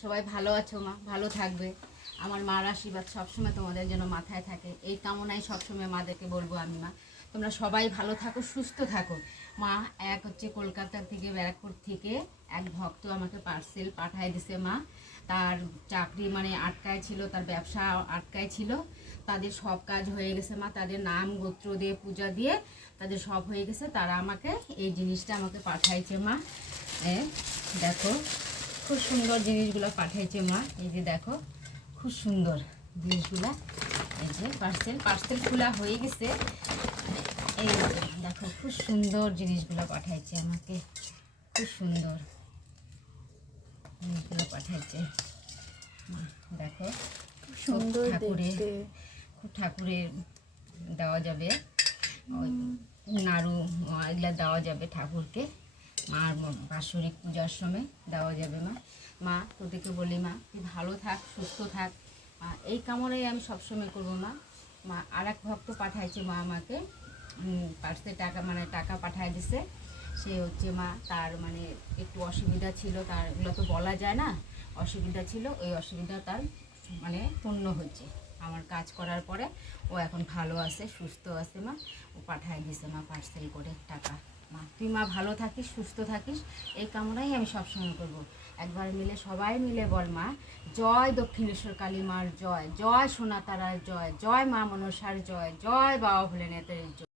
সবাই ভালো আছো মা? ভালো থাকবে। আমার মার আশীর্বাদ সবসময় তোমাদের জন্য মাথায় থাকে। এই কামনাই সবসময় মাদেরকে বলব আমি, মা। তোমরা সবাই ভালো থাকো, সুস্থ থাকো। মা, এক হচ্ছে কলকাতা থেকে ব্যারাকপুর থেকে এক ভক্ত আমাকে পার্সেল পাঠায় দিছে, মা। তার চাকরি মানে আটকায় ছিল, তার ব্যবসা আটকায় ছিল। তাদের সব কাজ হয়ে গেছে, মা। তাদের নাম, গোত্র দিয়ে পূজা দিয়ে তাদের সব হয়ে গেছে। তারা আমাকে এই জিনিসটা আমাকে পাঠাইছে, মা। দেখো। খুব সুন্দর জিনিসগুলো পাঠিয়েছে মা। এই যে দেখো খুব সুন্দর জিনিসগুলা। এই যে পার্সেল পার্সেল খোলা হয়ে গেছে। এই দেখো খুব সুন্দর জিনিসগুলো পাঠাইছে আমাকে। খুব সুন্দর জিনিসগুলো পাঠাইছে। মা, দেখো খুব সুন্দর দেখতে। খুব ঠাকুরের দেওয়া যাবে। ওই নাড়ু এগুলো দেওয়া যাবে ঠাকুরকে। ম- বাৎসরিক পূজার সময় দেওয়া যাবে মা। মা, তোদেরকে বলি মা, তুই ভালো থাক, সুস্থ থাক। এই কামনাই আমি সবসময় করব মা। মা আর এক ভক্ত পাঠাইছে মা আমাকে। পার্সে টাকা মানে টাকা পাঠায় দিছে। সে হচ্ছে মা, তার মানে একটু অসুবিধা ছিল, তার এগুলো তো বলা যায় না। অসুবিধা ছিল, ওই অসুবিধা তার মানে পূর্ণ হচ্ছে। আমার কাজ করার পরে ও এখন ভালো আছে, সুস্থ আছে মা। ও পাঠায় দিছে মা পার্সেল করে টাকা। মা, তুই মা ভালো থাকিস, সুস্থ থাকিস, এই কামনাই আমি সবসময় করব। একবার মিলে, সবাই মিলে বল মা, জয় দক্ষিণেশ্বর কালী মার জয় জয় সোনাতারার জয় জয় মা মনসার জয় জয় বাবা ভোলেনাথের জয়।